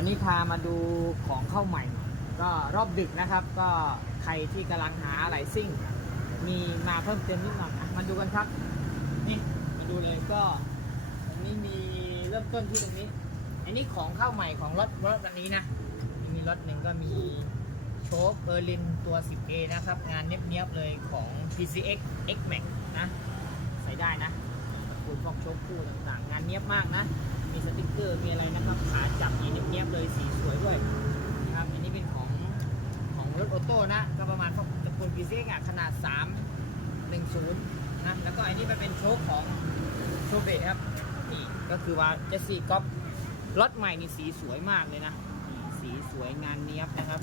วันนี้พามาดูของเข้าใหม่ ก็รอบดึกนะครับ ก็ใครที่กำลังหาอะไรซิ่ง มีมาเพิ่มเติมนิดหน่อยมาดูกันครับ นี่มาดูเลยก็ตรงนี้มีเริ่มต้นที่ตรงนี้ อันนี้ของเข้าใหม่ของรถรถวันนี้นะ มีรถหนึ่งก็มีโชคเบอร์ลินตัว 10A นะครับ งานเนี้ยบๆเลยของ PCX X Max นะ ใส่ได้นะตระกูลพวกโชคคู่ต่างๆ งานเนี้ยบมากนะ มีสติก เกอร์มีอะไรนะครับ ขาจับนี่เนี้ยบๆเลยสีสวยด้วยนะครับ อันนี้เป็นของของรถออโต้นะ ก็ประมาณพวกตระกูล PCX อะขนาด 310 นะ แล้วก็อันนี้มันเป็นโชคของโชเบะครับนี่ก็คือว่าเจสซี่ก๊อปรถใหม่นี่สีสวยมากเลยนะนี่สีสวยงานเนี้ยบนะครับ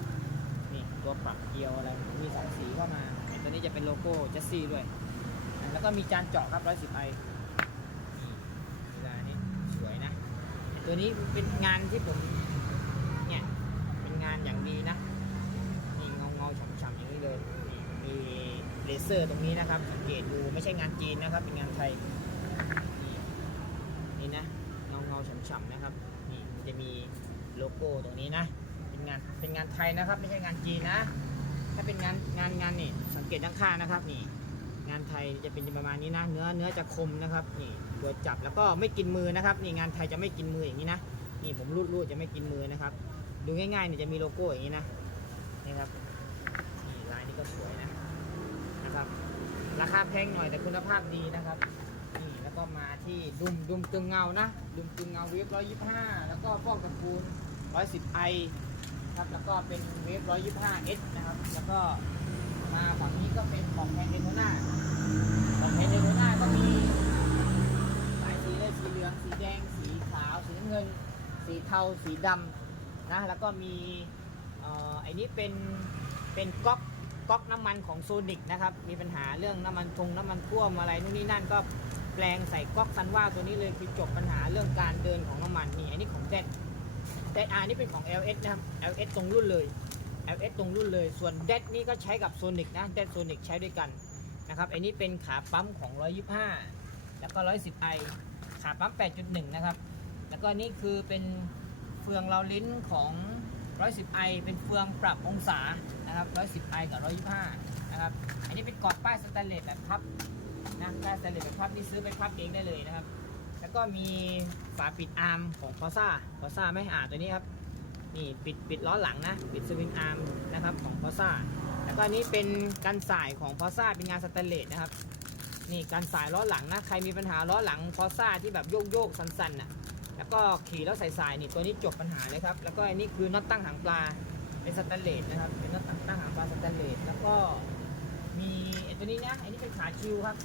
นี่ตัวปรับเกียวอะไรมีสองสีเข้ามาตัวนี้จะเป็นโลโก้เจสซี่ด้วย แล้วก็มีจานเจาะครับ110ไอนี่เวลานี้สวยนะ ตัวนี้เป็นงานที่ผมเนี่ยเป็นงานอย่างดีนะนี่เงาเงาฉ่ำๆอย่างนี้เลยมีเลเซอร์ตรงนี้นะครับสังเกตดูไม่ใช่งานจีนนะครับ เป็นงานไทยนี่นี่นะเงาเงาฉ่ำๆนะครับนี่จะมีโลโก้ตรงนี้นะ เป็นงานเป็นงานไทยนะครับ ไม่ใช่งานจีนนะ ถ้าเป็นงานงานงานนี่สังเกตด้านข้างนะครับนี่ งานไทยจะเป็นประมาณนี้นะ เนื้อเนื้อจะคมนะครับนี่ตัวจับแล้วก็ไม่กินมือนะครับนี่งานไทยจะไม่กินมืออย่างนี้นะนี่ผมรูดรูดจะไม่กินมือนะครับ ดูง่ายๆเนี่ยจะมีโลโก้อย่างนี้นะนี่ครับนี่ลายนี้ก็สวยนะนะครับ ราคาแพงหน่อยแต่คุณภาพดีนะครับนี่แล้วก็มาที่ดุมดุมตึงเงานะดุมตึงเงาเวฟร้อยยี่ห้าแล้วก็ฟอกตะปูนร้อยสิบไอครับแล้วก็เป็นเวฟร้อยยี่ห้าเอสนะครับ แล้วก็ มาฝั่งนี้ก็เป็นของแพงเดโทน่าของแพงเดโทน่าก็มีหลายสีเลยสีเหลือง สีแดง สีขาว สีน้ำเงิน สีเทา สีดำนะ แล้วก็มีอ่อไอ้นี้เป็นเป็นก๊อกก๊อกน้ำมันของโซนิกนะครับ มีปัญหาเรื่องน้ำมันทงน้ำมันท่วมอะไรนู่นนี่นั่นก็แปลงใส่ก๊อกซันว่าตัวนี้เลยคือจบปัญหาเรื่องการเดินของน้ำมันนี่อันนี้ของเดดแต่อันนี้เป็นของ LS นะครับ LS ตรงรุ่นเลย LS ตรงรุ่นเลย ส่วนเดดนี่ก็ใช้กับโซนิกนะเดดโซนิกใช้ด้วยกันนะครับอันนี้เป็นขาปั๊มของ 125 แล้วก็ 110i ขาปั๊ม 8.1 นะครับ แล้วก็นี่คือเป็นเฟืองเราลิ้นของ 110i เป็นเฟืองปรับองศานะครับ 110i กับ 125 นะครับ อันนี้เป็นกอบป้ายสแตนเลสแบบพับนะป้ายสแตนเลสแบบพับนี่ซื้อไปพับเองได้เลยนะครับ แล้วก็มีฝาปิดอาร์มของพอซ่าพอซ่าไม่อ่านตัวนี้ครับ นี่ปิดปิดล้อหลังนะ ปิดสวิงอาร์มนะครับของพอซ่าแล้วก็อันนี้เป็นกันสายของพอซ่าเป็นงานสแตนเลสนะครับ นี่การสายล้อหลังนะ ใครมีปัญหาล้อหลังพอซ่าที่แบบโยกโยกสั้นๆน่ะ แล้วก็ขี่แล้วใส่ๆนี่ตัวนี้จบปัญหาเลยครับ แล้วก็อันนี้คือน็อตตั้งหางปลาเป็นสแตนเลสนะครับ เป็นน็อตตั้งหางปลาสแตนเลส แล้วก็มีไอ้ตัวนี้นะไอ้นี่เป็นขาชิวครับ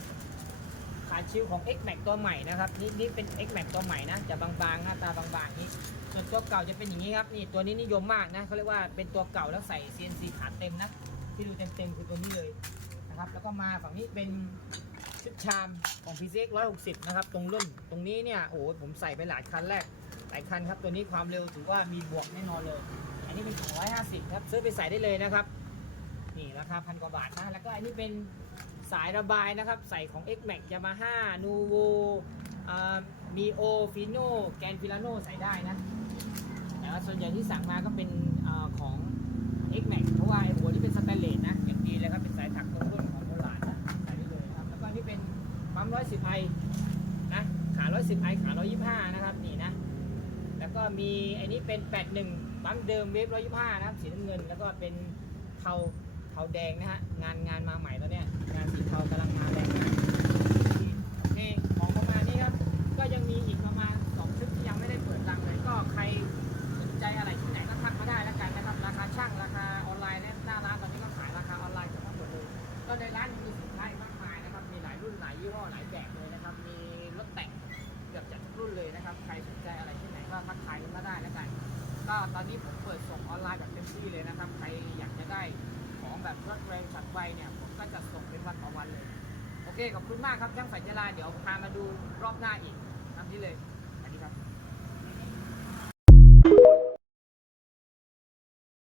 ชิวของ X Max ตัวใหม่นะครับ นี่นี่เป็น X Max ตัวใหม่นะจะบางๆหน้าตาบางๆนี้ส่วนตัวเก่าจะเป็นอย่างนี้ครับนี่ตัวนี้นิยมมากนะเขาเรียกว่าเป็นตัวเก่าแล้วใส่ CNC ขาเต็มนะที่ดูเต็มๆคือตัวนี้เลยนะครับ แล้วก็มาฝั่งนี้เป็นชุดชามของ PCX 160 นะครับ ตรงรุ่นตรงนี้เนี่ยโอ้โหผมใส่ไปหลายคันแรกหลายคันครับ ตัวนี้ความเร็วถือว่ามีบวกแน่นอนเลย อันนี้เป็นของ150 ครับ ซื้อไปใส่ได้เลยนะครับ นี่ราคาพันกว่าบาทนะ แล้วก็อันนี้เป็น สายระบายนะครับ ใส่ของ X Max Yamaha Nuvo มีโอฟิโนแกนฟิลาโนใส่ได้นะ แต่ว่าส่วนใหญ่ที่สั่งมาก็เป็นอของ X Max เพราะว่าไอ้หัวที่เป็นสแตนเลสนะ อย่างดีเลยครับ เป็นสายถักตรงรุ่นของโบราณนะใส่ได้เลยครับ แล้วก็นี่เป็นปั๊ม110ไอนะขา110ไอขา125นะครับนี่นะ แล้วก็มีไอ้นี้เป็น81ปั๊มเดิมเวฟ125นะครับสีน้ำเงิน แล้วก็เป็นเทาาแดงนะฮะงานงานมาใหม่ตอนเนี้ยงานสีเทากำลังมาแรงมากโอเคของประมาณนี้ครับ ก็ยังมีอีกประมาณ2ชุดที่ยังไม่ได้เปิดตังเลยก็ใครสนใจอะไรที่ไหนก็ทักมาได้แล้วกันนะครับ ราคาช่างราคาออนไลน์เนี่ยหน้าร้านตอนนี้ก็ขายราคาออนไลน์จะทั้งหมดเลยก็ในร้านยังมีสินค้าอีกมากมายนะครับ มีหลายรุ่นหลายยี่ห้อหลายแบบเลยนะครับ มีรถแต่งเกือบจะทุกรุ่นเลยนะครับ ใครสนใจอะไรที่ไหนก็ทักทายกันมาได้แล้วกัน ก็ตอนนี้ผมเปิดส่งออนไลน์แบบเต็มที่เลยนะครับ ใครอยากจะได้ ของแบบรวดเร็วฉับไวเนี่ยผมก็จะส่งเป็นวันต่อวันเลย โอเคขอบคุณมากครับช่างสายจราเดี๋ยวพามาดูรอบหน้าอีกทำที่เลย